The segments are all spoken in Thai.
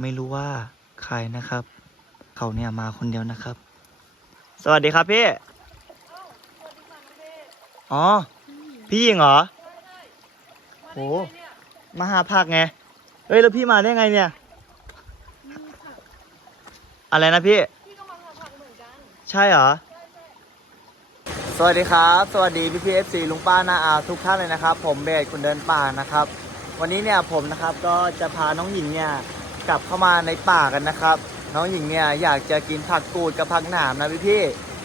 ไม่รู้ว่าใครนะครับ เขาเนี่ยมาคนเดียวนะครับ สวัสดีครับพี่ อ๋อ พี่ยิงเหรอโอ้มาหาผักไง เฮ้ย แล้วพี่มาได้ไงเนี่ย อะไรนะพี่ ใช่เหรอ สวัสดีครับ สวัสดีพี่พีเอฟซีลุงป้านาอาทุกท่านเลยนะครับ ผมเบสคุณเดินป่านะครับ วันนี้เนี่ยผมนะครับก็จะพาน้องหญิงเนี่ย กลับเข้ามาในป่ากันนะครับ น้องหญิงเนี่ยอยากจะกินผักกูดกับผักหนามนะพี่พี่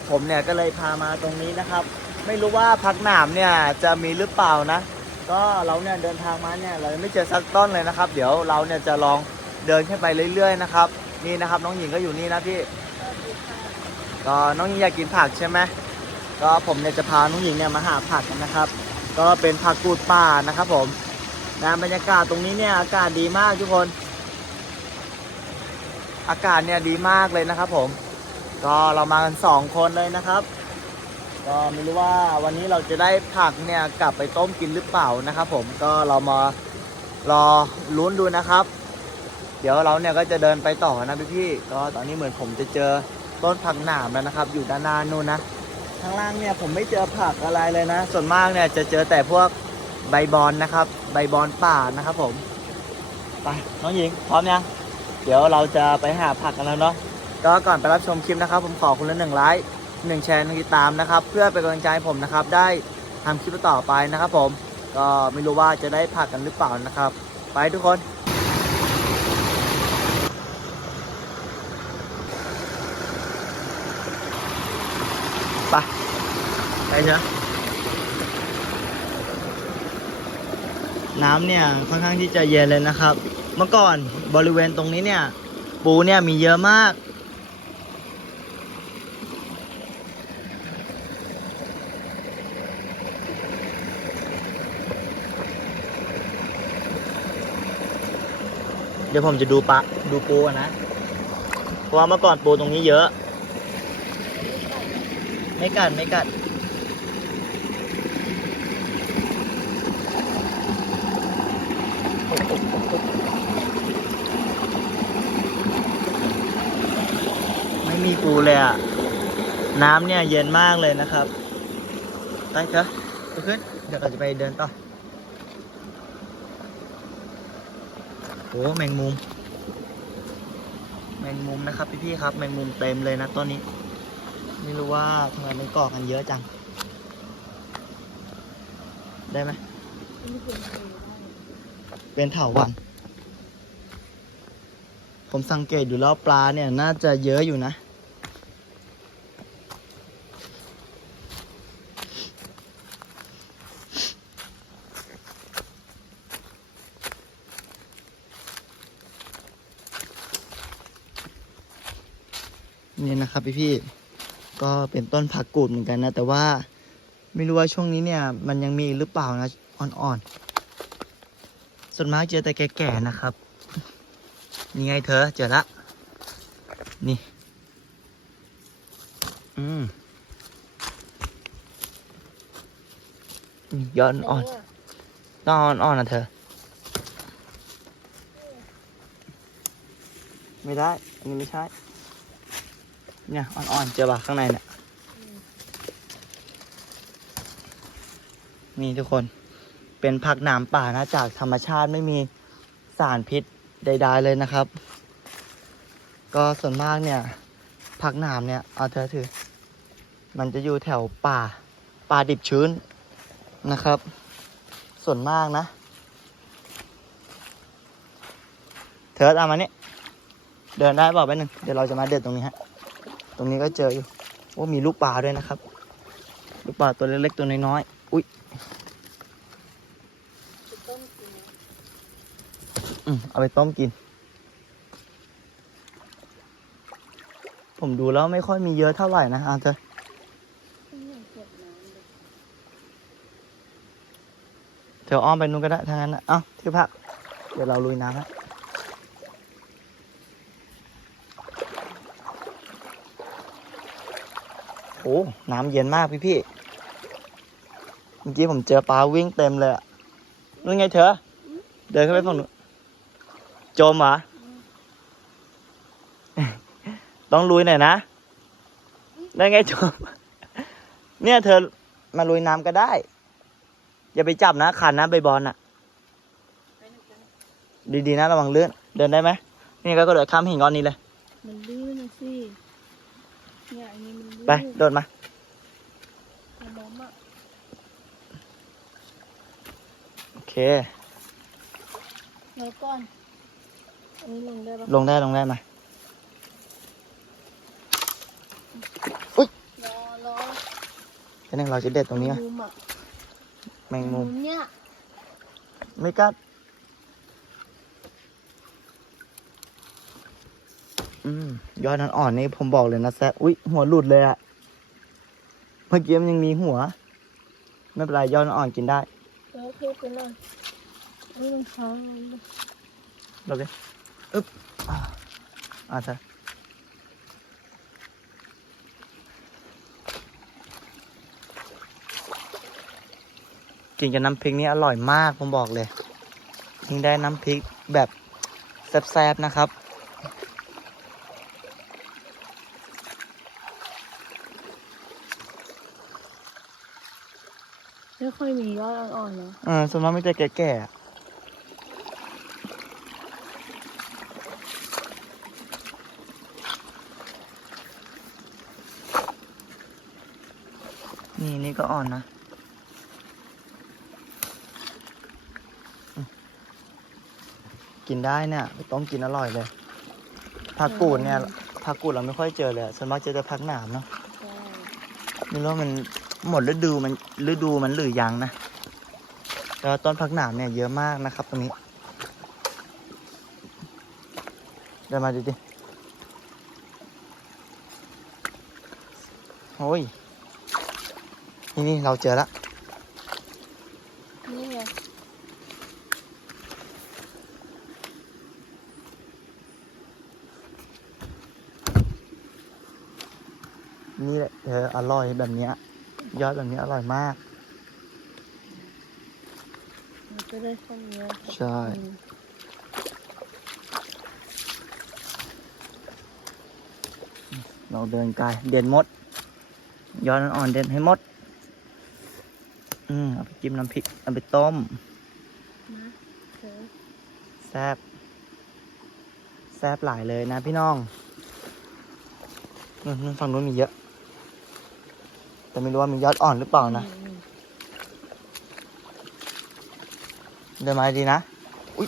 ผมเนี่ยก็เลยพามาตรงนี้นะครับ ไม่รู้ว่าผักหนามเนี่ยจะมีหรือเปล่านะ ก็เราเนี่ยเดินทางมาเนี่ยเราไม่เจอสักต้นเลยนะครับ เดี๋ยวเราเนี่ยจะลองเดินขึ้นไปเรื่อยๆนะครับ นี่นะครับน้องหญิงก็อยู่นี่นะพี่ก็น้องหญิงอยากกินผักใช่ไหมก็ผมเนี่ยจะพาน้องหญิงเนี่ยมาหาผักกันนะครับ ก็เป็นผักกูดป่านะครับ ผมนะบรรยากาศตรงนี้เนี่ยอากาศดีมากทุกคน อากาศเนี่ยดีมากเลยนะครับ ผม ก็เรามากันสองคนเลยนะครับ ก็ไม่รู้ว่าวันนี้เราจะได้ผักเนี่ยกลับไปต้มกินหรือเปล่านะครับ ผมก็เรามารอลุ้นดูนะครับ เดี๋ยวเราเนี่ยก็จะเดินไปต่อนะพี่พี่ก็ตอนนี้เหมือนผมจะเจอต้นผักหนามแล้วนะครับ อยู่ด้านหน้านู่นนะข้างล่างเนี่ยผมไม่เจอผักอะไรเลยนะ ส่วนมากเนี่ยจะเจอแต่พวกใบบอนนะครับ ใบบอนป่านะครับ ผมไปน้องหญิงพร้อมยัง เดี๋ยวเราจะไปหาผักกันแล้วเนาะก็ก่อนไปรับชมคลิปนะครับ ผมขอคุณละหนึ่งไลค์หนึ่งแชร์หนึ่งติดตามนะครับ เพื่อเป็นกำลังใจให้ผมนะครับ ได้ทำคลิปต่อไปนะครับผมก็ไม่รู้ว่าจะได้ผักกันหรือเปล่านะครับ ไปทุกคนไปไปเถอะน้ำเนี่ยค่อนข้างที่จะเย็นเลยนะครับ เมื่อก่อนบริเวณตรงนี้เนี่ย ปูเนี่ยมีเยอะมาก เดี๋ยวผมจะดูปลาดูปูก่อนนะ เพราะว่าเมื่อก่อนปูตรงนี้เยอะ ไม่กัดไม่กัด ปูเลยอะ น้ำเนี่ยเย็นมากเลยนะครับ ไปเถอะไปขึ้น เดี๋ยวเราจะไปเดินต่อโอ้แมงมุม แมงมุมนะครับพี่ๆครับ แมงมุมเต็มเลยนะต้นนี้ ไม่รู้ว่าทำไมมันก่อกันเยอะจัง ได้ไหม เป็นเถาวัน ผมสังเกตดูแล้วปลาเนี่ย น่าจะเยอะอยู่นะ นะครับพี่พี่ก็เป็นต้นผักกูดเหมือนกันนะ แต่ว่าไม่รู้ว่าช่วงนี้เนี่ย มันยังมีหรือเปล่านะอ่อนๆส่วนมากเจอแต่แก่ๆนะครับนี่ไงเธอเจอละ นี่ อืมนี่ยอดอ่อนต้องอ่อนๆนะเธอ ไม่ได้ อันนี้ไม่ใช่ เนี่ยอ่อนๆเจอปะข้างในเนี่ยนี่ทุกคนเป็นผักหนามป่านะจากธรรมชาติไม่มีสารพิษใดๆเลยนะครับ ก็ส่วนมากเนี่ย ผักหนามเนี่ยเอาเธอถือ มันจะอยู่แถวป่าป่าดิบชื้นนะครับ ส่วนมากนะ เธอตามมานี่เดินได้เปล่าแป๊บนึงเดี๋ยวเราจะมาเด็ดตรงนี้ฮะ ตรงนี้ก็เจออยู่ว่ามีลูกปลาด้วยนะครับ ลูกปลาตัวเล็กๆตัวน้อยๆอุ้ยต้นกินอืมเอาไปต้มกิน ผมดูแล้วไม่ค่อยมีเยอะเท่าไหร่นะอาเธอเก็บน้ำเลยเธออ้อมไปนู้นก็ได้ทางนั้นนะเอ้าที่พัก เดี๋ยวเราลุยน้ำฮะ อ้น้ำเย็นมากพี่พี่เมื่อกี้ผมเจอปลาวิ่งเต็มเลยอะนู่นไงเธอ เดินขึ้นไปฝั่งนู้นจมเหรอ ต้องลุยหน่อยนะได้ไงจบเนี่ยเธอมาลุยน้ำก็ได้ อย่าไปจับนะคันนะใบบอลน่ะ ดีๆนะระวังเลื่อน เดินได้ไหมนี่ก็กระโดดข้ามหินก้อนนี้เลย มันลื่นนะสิเนี่ยอันนี้มันลื่น ไป โดดมามันล้มอะโอเคแล้วก่อนอันนี้ลงได้ปะลงได้ลงได้มา รอรอแค่นึงเราจะเด็ดตรงนี้ก่อนมุมอะแมงมุมเนี่ย ไม่กัด อืม ยอดนั้นอ่อนนี่ผมบอกเลยนะแซะอุ๊ยหัวหลุดเลยอะเมื่อกี้มันยังมีหัว ไม่เป็นไรยอดนั้นอ่อนกินได้เออเทไปเลยอันนี้มันค้างเลยเราเลยอึ๊บอ่าอ่าใช่กินกับน้ำพริกนี่อร่อยมากผมบอกเลยยิ่งได้น้ำพริกแบบแซ่บๆนะครับ ไม่ค่อยมียอดอ่อนๆนะ เออส่วนมากไม่จะแก่ๆอะนี่นี่ก็อ่อนนะอืมกินได้เนี่ยต้องกินอร่อยเลยผักกูดเนี่ยผักกูดเราไม่ค่อยเจอเลยอะส่วนมากเจอแต่ผักหนามเนาะใช่ไม่รู้ว่ามันหมดฤดูมันฤดูมันหรือยังนะ แต่ว่าต้นผักหนามเนี่ยเยอะมากนะครับ ตรงนี้ เดินมาดูดิ โอ้ย นี่นี่เราเจอละ นี่ไงนี่แหละเอออร่อยแบบเนี้ยยอดแบบนี้อร่อยมาก มัน จะได้ข้าวเหนียวใช่อืมเราเดินไกลเด่นหมดยอดอ่อนๆเด่นให้หมด อืมเอาไปจิ้มน้ำพริก เอาไปต้มนะเธอแซบแซบหลายเลยนะพี่น้องนู่นนู่นฝั่งนู้นมีเยอะ แต่ไม่รู้ว่ามียอดอ่อนหรือเปล่านะ อืม เดินมาดีนะ อุ้ย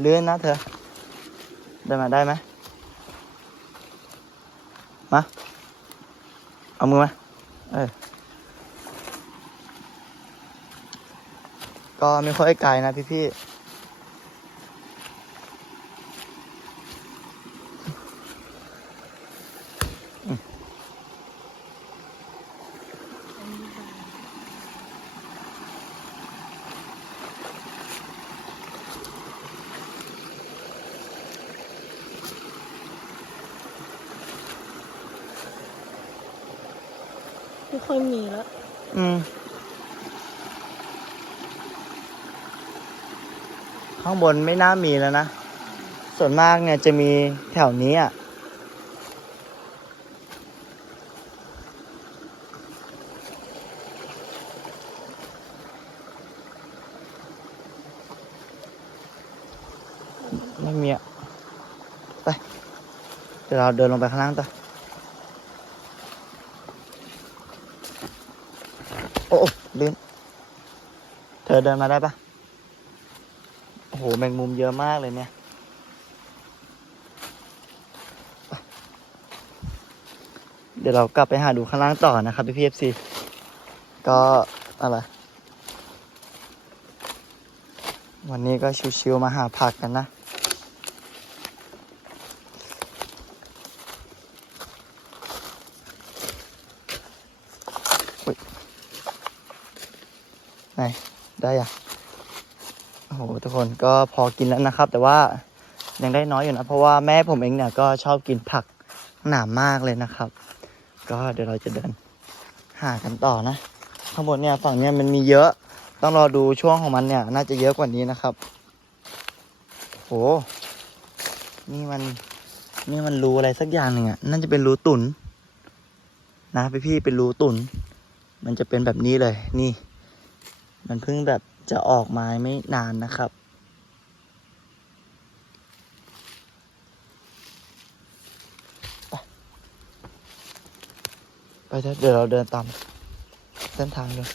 เลื่อนนะเธอ เดินมาได้ไหมมา เอามือมา เออ ก็ไม่ค่อยไกลนะพี่ๆ อันนี้บางไม่ ค่อยมีแล้ว อืม ข้างบนไม่น่ามีแล้วนะ ส่วนมากเนี่ยจะมีแถวนี้อะ ไม่มีอะ ไป เดี๋ยวเราเดินลงไปข้างล่างต่อ โอ้โอ้ ลื่น เธอเดินมาได้ปะโอ้โห แมงมุมเยอะมากเลยเนี่ย เดี๋ยวเรากลับไปหาดูข้างล่างต่อนะครับพี่พีเอฟซีก็อะไร วันนี้ก็ชิวๆมาหาผักกันนะ ไหนได้ยังโอ้โหทุกคนก็พอกินแล้วนะครับ แต่ว่ายังได้น้อยอยู่นะ เพราะว่าแม่ผมเองเนี่ยก็ชอบกินผักหนามมากเลยนะครับ ก็เดี๋ยวเราจะเดินหากันต่อนะ ข้างบนเนี่ยฝั่งเนี้ยมันมีเยอะ ต้องรอดูช่วงของมันเนี่ย น่าจะเยอะกว่านี้นะครับโหนี่มันนี่มันรูอะไรสักอย่างหนึ่งอะนั่นจะเป็นรูตุนนะพี่พี่ๆเป็นรูตุน มันจะเป็นแบบนี้เลยนี่ มันเพิ่งแบบจะออกมาไม่นานนะครับ ไปเถอะเดี๋ยวเราเดินตามเส้นทางเลย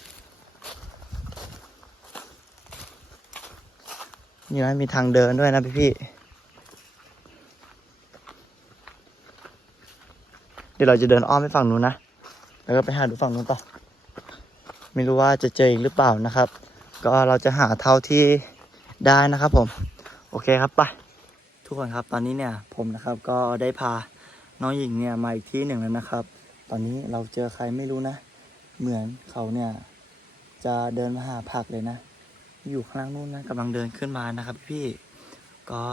นี่ไหมมีทางเดินด้วยนะพี่พี่เดี๋ยวเราจะเดินอ้อมไปฝั่งนู้นนะ แล้วก็ไปหาดูฝั่งนู้นต่อ ไม่รู้ว่าจะเจออีกหรือเปล่านะครับ ก็เราจะหาเท่าที่ได้นะครับผม โอเคครับไปทุกคนครับ ตอนนี้เนี่ยผมนะครับก็ได้พาน้องหญิงเนี่ยมาอีกที่หนึ่งแล้วนะครับ ตอนนี้เราเจอใครไม่รู้นะ เหมือนเขาเนี่ยจะเดินมาหาผักเลยนะ อยู่ข้างล่างนู้นนะกำลังเดินขึ้นมานะครับ พี่ก็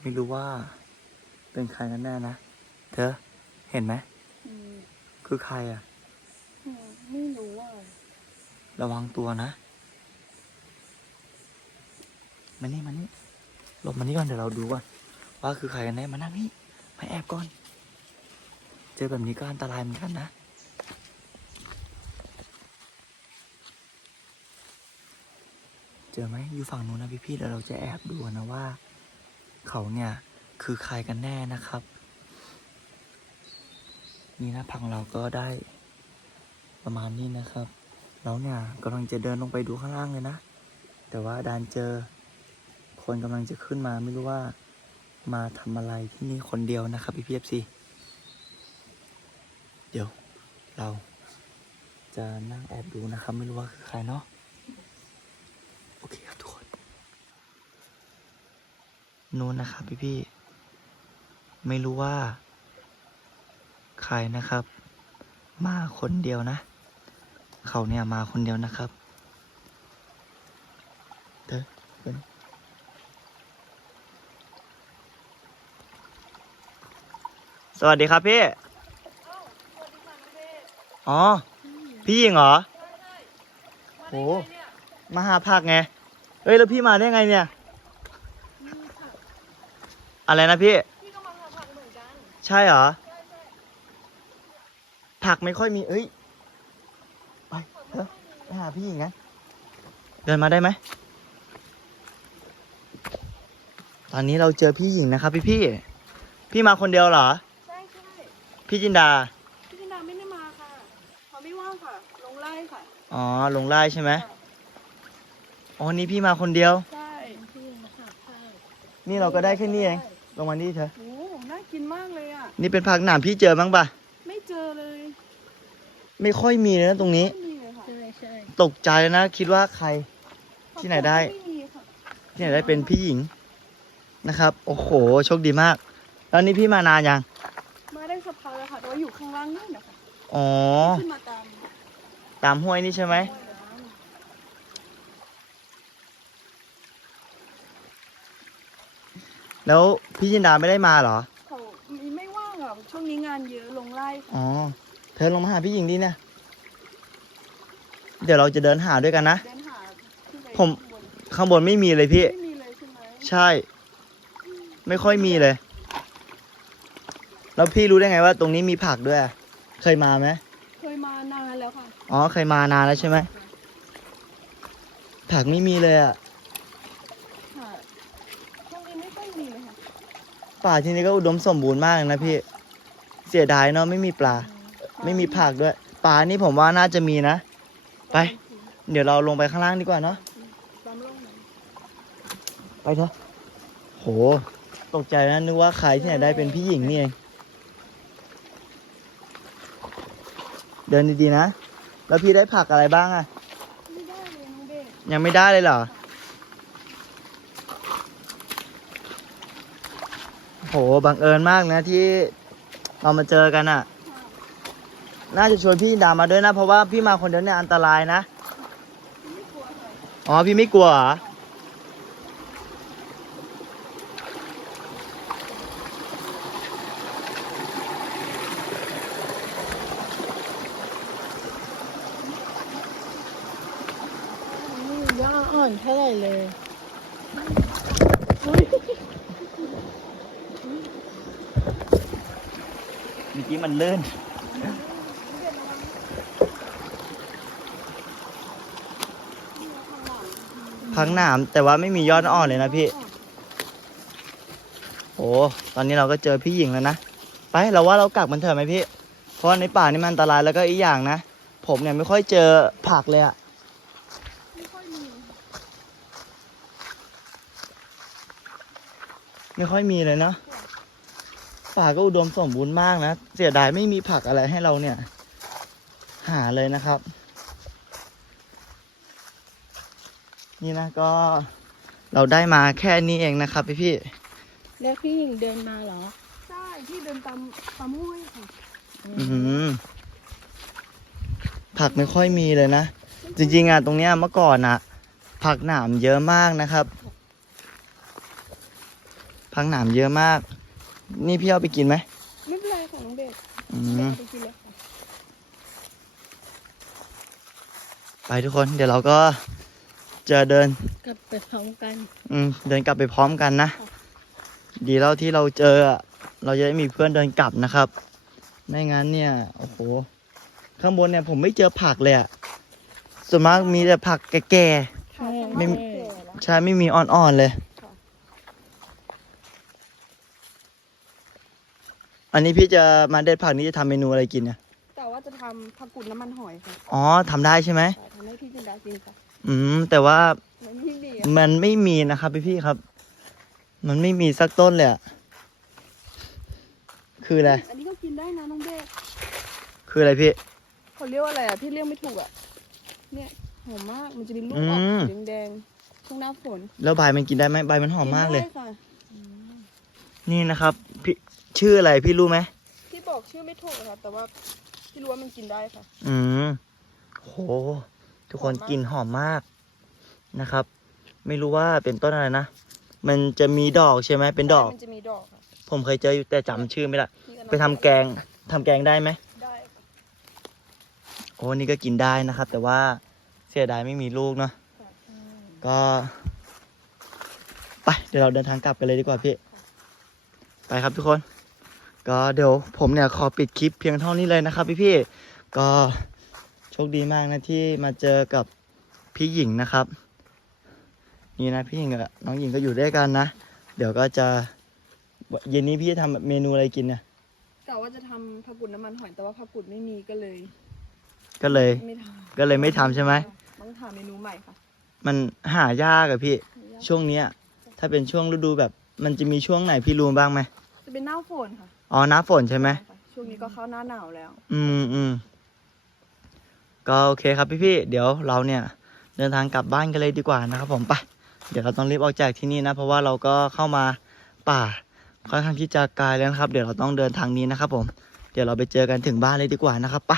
ไม่รู้ว่าเป็นใครกันแน่นะ เธอเห็นไหมอืมคือใครอะอืมไม่รู้ว่า ระวังตัวนะ มานี่มานี่หลบมานี่ก่อนเดี๋ยวเราดูก่อนว่าคือใครกันแน่มานั่งนี่มาแอบก่อน เจอแบบนี้ก็อันตรายเหมือนกันนะเจอไหมอยู่ฝั่งนู้นนะพี่ๆเดี๋ยวเราจะแอบดูนะว่า เขาเนี่ยคือใครกันแน่นะครับ นี่นะพังเราก็ได้ประมาณนี้นะครับ เราเนี่ยกำลังจะเดินลงไปดูข้างล่างเลยนะ แต่ว่าดานเจอคนกำลังจะขึ้นมาไม่รู้ว่ามาทำอะไรที่นี่คนเดียวนะครับพี่พีเอฟซีเดี๋ยวเราจะนั่งแอบดูนะครับ ไม่รู้ว่าคือใครเนาะโอเคครับทุกคนนู้นนะครับพี่พี่ไม่รู้ว่า ใครนะครับ มาคนเดียวนะ เขาเนี่ยมาคนเดียวนะครับเธอเป็นสวัสดีครับพี่ อ๋อ พี่หญิงเหรอโหมาหาผักไงเฮ้ยแล้วพี่มาได้ไงเนี่ย อะไรนะพี่พี่ก็มาหาผักเหมือนกันใช่เหรอ ผักไม่ค่อยมี เอ้ยไปเถอะ ไปหาพี่หญิงนะเดินมาได้ไหม ตอนนี้เราเจอพี่หญิงนะครับ พี่พี่ พี่มาคนเดียวเหรอ ใช่ใช่พี่จินดา พี่จินดาไม่ได้มาค่ะเขาไม่ว่างค่ะ ลงไล่ค่ะ อ๋อ ลงไล่ใช่ไหมอ๋อ นี่พี่มาคนเดียว ใช่พี่มาหาผักนี่เราก็ได้แค่นี้เอง ลงมานี่เถอะโอ้น่ากินมากเลยอะ นี่เป็นผักหนามพี่เจอบ้างปะไม่เจอเลย ไม่ค่อยมีเลยนะตรงนี้ ตกใจเลยนะ คิดว่าใคร ที่ไหนได้ไม่มีค่ะที่ไหนได้เป็นพี่หญิงนะครับ โอ้โห โชคดีมาก แล้วนี่พี่มานานยัง มาได้สักพักแล้วค่ะแต่ว่าอยู่ข้างล่างนู่นนะคะอ๋อ ขึ้นมาตามตามห้วยนี่ใช่ไหมห้วยน้ำแล้วพี่จินดาไม่ได้มาเหรอ เขามีไม่ว่างอะช่วงนี้งานเยอะลงไล่ค่ะอ๋อ เธอลงมาหาพี่หญิงดิเนี่ย เดี๋ยวเราจะเดินหาด้วยกันนะ เดินหาขึ้นไปผม ข้างบนข้างบนไม่มีเลยพี่ ไม่มีเลยใช่ไหมใช่ ไม่ค่อยมีเลย แล้วพี่รู้ได้ไงว่า ตรงนี้มีผักด้วย เคยมาไหมเคยมานานแล้วค่ะอ๋อ เคยมานานแล้วใช่ไหมผักไม่มีเลยอะค่ะช่วงนี้ไม่ค่อยมีเลยค่ะป่าที่นี่ก็อุดมสมบูรณ์มากเลยนะพี่ เสียดายเนาะไม่มีปลา ไม่มีผักด้วย ปลานี่ผมว่าน่าจะมีนะ ไป เดี๋ยวเราลงไปข้างล่างดีกว่าเนาะตามลงหน่อยไปเถอะโห ตกใจนะนึกว่าใครที่ไหนได้เป็นพี่หญิงนี่เองเดินดีๆนะ แล้วพี่ได้ผักอะไรบ้างอะไม่ได้เลยน้องเบสยังไม่ได้เลยเหรอ โห บังเอิญมากนะที่เรามาเจอกันอะ น่าจะชวนพี่ดามาด้วยนะ เพราะว่าพี่มาคนเดียวเนี่ยอันตรายนะ อ๋อ พี่ไม่กลัวเหออ่อนเท่ไหร่เลยเมื่อกี้มันเลื่อน พักหนามแต่ว่าไม่มียอดอ่อนเลยนะพี่โอ้ตอนนี้เราก็เจอพี่หญิงแล้วนะ ไปเราว่าเรากลับมันเถอะไหมพี่ เพราะในป่านี่มันอันตรายแล้วก็อีกอย่างนะ ผมเนี่ยไม่ค่อยเจอผักเลยอะไมยมไม่ค่อยมีเลยเนาะป่าก็อุดมสมบูรณ์มากนะ เสียดายไม่มีผักอะไรให้เราเนี่ย หาเลยนะครับ นี่นะก็เราได้มาแค่นี้เองนะครับพี่พี่แล้วพี่หญิงเดินมาเหรอ ใช่พี่เดินตามตามห้วยค่ะๆอื้อหือผักไม่ค่อยมีเลยนะ จริงๆอะตรงเนี้ยเมื่อก่อนอะ ผักหนามเยอะมากนะครับ ผักหนามเยอะมาก นี่พี่เอาไปกินไหมไม่เป็นไรค่ะน้องเบสอืเบมสไปกินเลยค่ะไปทุกคนเดี๋ยวเราก็ จะเดินกลับไปพร้อมกัน อืมเดินกลับไปพร้อมกันนะดีแล้วที่เราเจออะเราจะได้มีเพื่อนเดินกลับนะครับ ไม่งั้นเนี่ยโอ้โหข้างบนเนี่ยผมไม่เจอผักเลยอะส่วนมากมีแต่ผักแก่ใช่ไม่ไม่ๆใช่ไม่มีอ่อนๆเลย อันนี้พี่จะมาเด็ดผักนี้จะทำเมนูอะไรกินเนี่ยแต่ว่าจะทำผักกุดน้ำมันหอยค่ะอ๋อทำได้ใช่ไหมแต่ทำให้พี่จินดากินค่ะ อืมแต่ว่ามันไม่ดีอะมันไม่มีนะครับพี่พี่ๆครับ มันไม่มีสักต้นเลยอะคืออะไรอันนี้ก็กินได้นะน้องเบสคืออะไรพี่ เขาเรียกว่าอะไรอะพี่เรียกไม่ถูกอะ เนี่ยหอมมากมันจะมีลูกออกอืม สีแดงๆช่วงหน้าฝนแล้วใบมันกินได้ไหมใบมันหอมมากเลย นได้ค่ะนี่นะครับพี่ชื่ออะไรพี่รู้ไหมพี่บอกชื่อไม่ถูกอะค่ะแต่ว่าพี่รู้ว่ามันกินได้ค่ะ อืมโห ทุกคนหอมมากกลินหอมมากนะครับ ไม่รู้ว่าเป็นต้นอะไรนะ มันจะมีดอกใช่ไหมเป็นดอกใช่มันจะมีดอกค่ะผมเคยเจออยู่แต่จำชื่อไม่ได้พี่ก็นำไปทำแกงทำแกงได้ไหมได้ค่ะโอ้นี่ก็กินได้นะครับ แต่ว่าเสียดายไม่มีลูกเนาะก็ไปเดี๋ยวเราเดินทางกลับกันเลยดีกว่าพี่ ไปครับทุกคน ก็เดี๋ยวผมเนี่ยขอปิดคลิปเพียงเท่านี้เลยนะครับพี่พี่ๆก็โชคดีมากนะที่มาเจอกับพี่หญิงนะครับ นี่นะพี่หญิงกับน้องหญิงก็อยู่ด้วยกันนะ เดี๋ยวก็จะเย็นนี้พี่จะทำเมนูอะไรกินเนี่ยแต่ว่าจะทำผักกุดน้ำมันหอยแต่ว่าผักกุดไม่มีก็เลย ก็เลย ไม่ทก็เลยไม่ทำใช่ไหมำต้องทำเมนูใหม่ค่ะ มันหายากอะพี่ ช่วงเนี้ย ถ้าเป็นช่วงฤดูแบบ มันจะมีช่วงไหนพี่รู้บ้างไหมจะเป็นหน้าฝนค่ะอ๋อหน้าฝนใช่ไหมช่วงนี้ก็เข้าหน้าหนาวแล้ว อืมอืม ก็โอเคครับพี่พี่ๆเดี๋ยวเราเนี่ยเดินทางกลับบ้านกันเลยดีกว่านะครับผมไปเดี๋ยวเราต้องรีบออกจากที่นี่นะ เพราะว่าเราก็เข้ามาป่าค่อนข้างที่จะไกลแล้วนะครับ เดี๋ยวเราต้องเดินทางนี้นะครับผมเดี๋ยวเราไปเจอกันถึงบ้านเลยดีกว่านะครับไป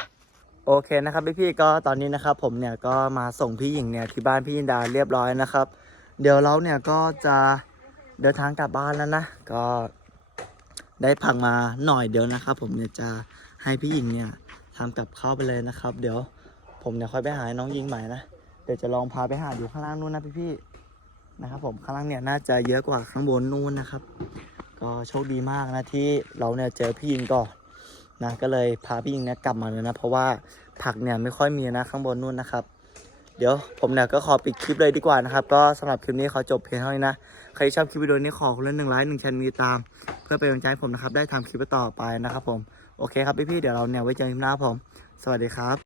โอเคนะครับพี่พี่ๆก็ตอนนี้นะครับ ผมเนี่ยก็มาส่งพี่หญิงเนี่ยที่บ้านพี่ยินดาเรียบร้อยนะครับ เดี๋ยวเราเนี่ยก็จะเดินทางกลับบ้านแล้วนะก็ได้ผักมาหน่อยเดียวนะครับ ผมเนี่ยจะให้พี่หญิงเนี่ยทำกับข้าวไปเลยนะครับ เดี๋ยว ผมเนี่ยค่อยไปหาน้องยิงใหม่นะเดี๋ยวจะลองพาไปหาอยู่ข้างล่างนู้นนะพี่ๆนะครับ ผมข้างล่างเนี่ยน่าจะเยอะกว่าข้างบนนู้นนะครับ ก็โชคดีมากนะที่เราเนี่ยเจอพี่หญิงก่อนนะก็เลยพาพี่หญิงเนี่ยกลับมาเลยนะ เพราะว่าผักเนี่ยไม่ค่อยมีนะข้างบนนู้นนะครับ เดี๋ยวผมเนี่ยก็ขอปิดคลิปเลยดีกว่านะครับ ก็สำหรับคลิปนี้ขอจบเพียงเท่านี้นะใครที่ชอบคลิปวิดีโอนี้ขอคนละหนึ่งไลค์หนึ่งแชร์มีตาม เพื่อเป็นกำลังใจให้ผมนะครับได้ทำคลิปต่อไปนะครับ ผมโอเคครับพี่ๆเดี๋ยวเราเนี่ยไว้เจอกันคลิปหน้าผม สวัสดีครับ